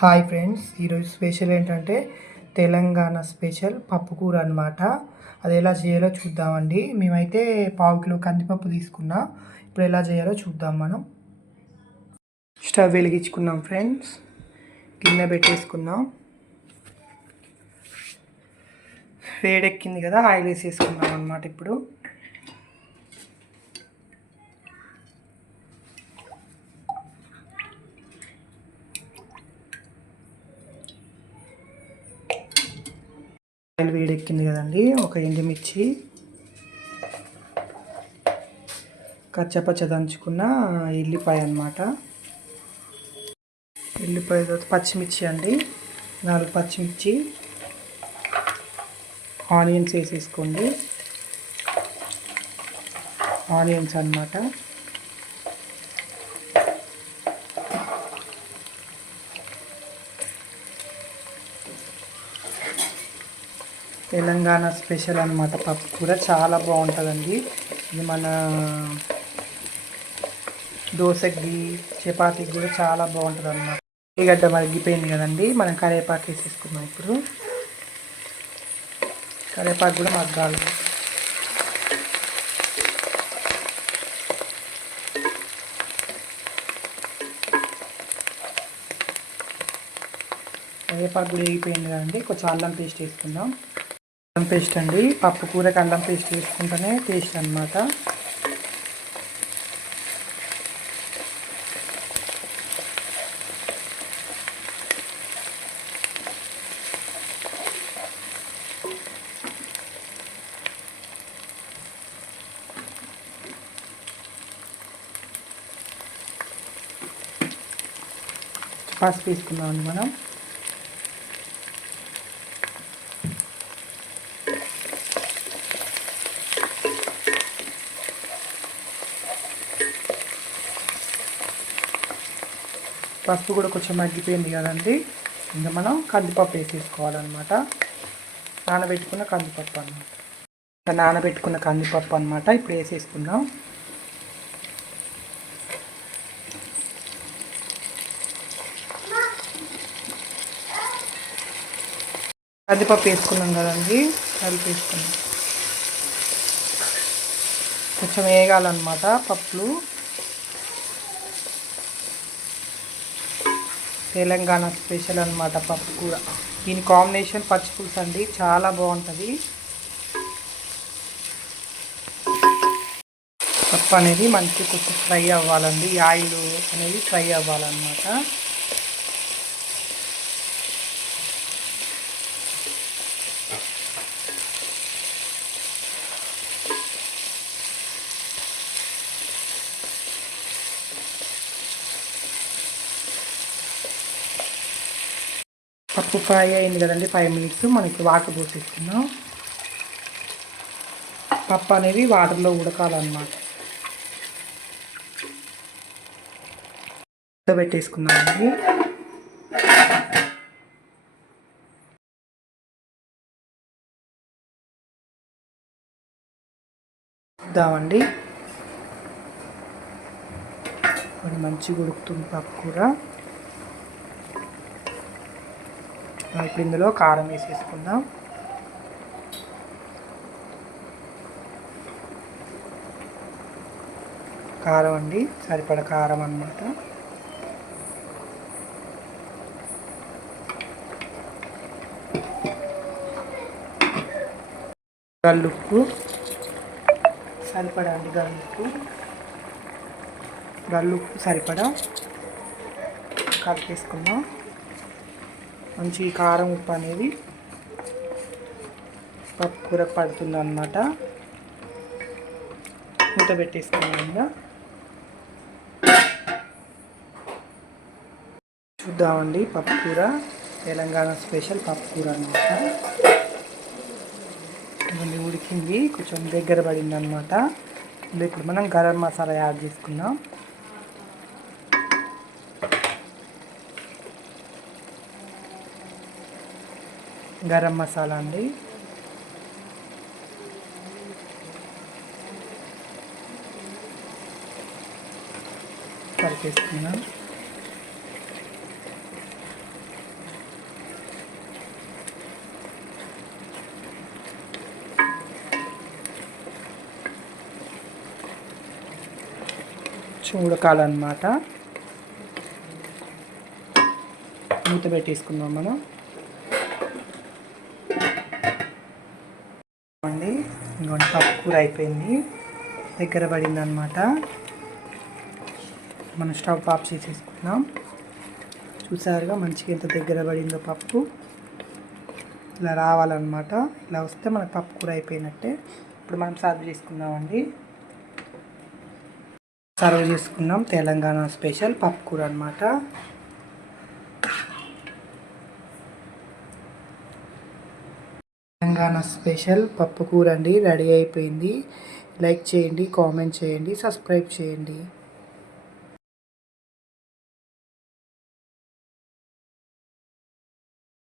Hi friends, ఈరోజు special ఏంటంటే Telangana special పప్పు కూర అనమాట. అది ఎలా చేయాలో చూద్దామండి. మేమైతే 1/2 కిలో కందిపప్పు తీసుకున్నా. ఇప్పుడు ఎలా చేయాలో చూద్దాం. మనం స్టవ్ వెలిగించుకున్నాం ఫ్రెండ్స్, గిన్నె పెట్టేసుకున్నాం. వేడెక్కింది కదా, ఆయిల్ వేసేసుకున్నాం అనమాట. ఇప్పుడు ఆయిల్ వేడెక్కింది కదండి, ఒక ఎండుమిర్చి, కచ్చపచ్చ దంచుకున్న ఎల్లిపాయ అనమాట. ఎల్లిపాయ తర్వాత పచ్చిమిర్చి అండి, 4 పచ్చిమిర్చి, ఆనియన్స్ వేసేసుకోండి. ఆనియన్స్ అన్నమాట. తెలంగాణ స్పెషల్ అన్నమాట పప్పు కూర, చాలా బాగుంటుందండి. ఇది మన దోశకి, చపాతీకి కూడా చాలా బాగుంటుంది అన్నమాట. ఉల్లిగడ్డ మగ్గిపోయింది కదండి, మనం కరివేపాకు వేసేసుకున్నాం. ఇప్పుడు కరివేపాకు కూడా మగ్గాలి. కరివేపాకు కూడా వేగిపోయింది కదండి, కొంచెం అల్లం పేస్ట్ వేసుకుందాం. అల్లం పేస్ట్ అండి, పప్పు కూరకి అల్లం పేస్ట్ వేసుకుంటేనే టేస్ట్ అన్నమాట. పసుపు వేసుకుందామండి మనం. పసుపు కూడా కొంచెం మగ్గిపోయింది కదండి, ఇంకా మనం కందిపప్పు వేసేసుకోవాలన్నమాట. నానబెట్టుకున్న కందిపప్పు అన్నమాట. ఇప్పుడు వేసేసుకుందాం. కందిపప్పు వేసుకున్నాం కదండి, కలిపేసుకున్నాం. కొంచెం వేగాలన్నమాట పప్పులు. తెలంగాణ స్పెషల్ అన్నమాట పప్పు కూర. దీని కాంబినేషన్ పచ్చిపులుసు అండి, చాలా బాగుంటుంది. పప్పు అనేది మంచి కొంచెం ఫ్రై అవ్వాలండి, ఆయిల్ అనేది ఫ్రై అవ్వాలన్నమాట. పప్పు ఫ్రై అయింది కదండి, 5 మినిట్స్. మనకి వాటర్ పోసేసుకుందాం. పప్పు అనేది వాటర్లో ఉడకాలన్నమాట. పెట్టేసుకున్నామండి. చూద్దామండి, కొంచెం మంచిగా ఉడుకుతుంది పప్పు కూర. ఇప్పుడు ఇందులో కారం వేసేసుకుందాం. కారం అండి, సరిపడ కారం అన్నమాట. గల్లుప్పు సరిపడా అండి, గల్లుప్పు సరిపడా కలిపేసుకుందాం. మంచి కారం ఉప్పు అనేది పప్పు కూర పడుతుంది అన్నమాట. మూత పెట్టేసుకున్నాం. చూద్దామండి, పప్పు కూర తెలంగాణ స్పెషల్ పప్పు కూర అన్నమాట. ఇవన్నీ ఉడికింది, కొంచెం దగ్గర పడింది అన్నమాట. ఇప్పుడు మనం గరం మసాలా యాడ్ చేసుకుందాం. గరం మసాలా అండి, కలిపేసుకున్నాం. ఉడకాలన్నమాట. మూత పెట్టేసుకుందాం మనం అండి. ఇంకొంచెం పప్పు కూర అయిపోయింది, దగ్గర పడింది అనమాట. మనం స్టవ్ ఆఫ్ చేసేసుకుందాం. చూసారుగా మంచిగా ఎంత దగ్గర పడిందో పప్పు. ఇలా రావాలన్నమాట. ఇలా వస్తే మనకు పప్పు కూర అయిపోయినట్టే. ఇప్పుడు మనం సర్వ్ చేసుకుందామండి. సర్వ్ చేసుకున్నాం. తెలంగాణ స్పెషల్ పప్పు కూర అనమాట. తెలంగాణ స్పెషల్ పప్పు కూర అండి, రెడీ అయిపోయింది. లైక్ చేయండి, కామెంట్ చేయండి, సబ్స్క్రైబ్ చేయండి.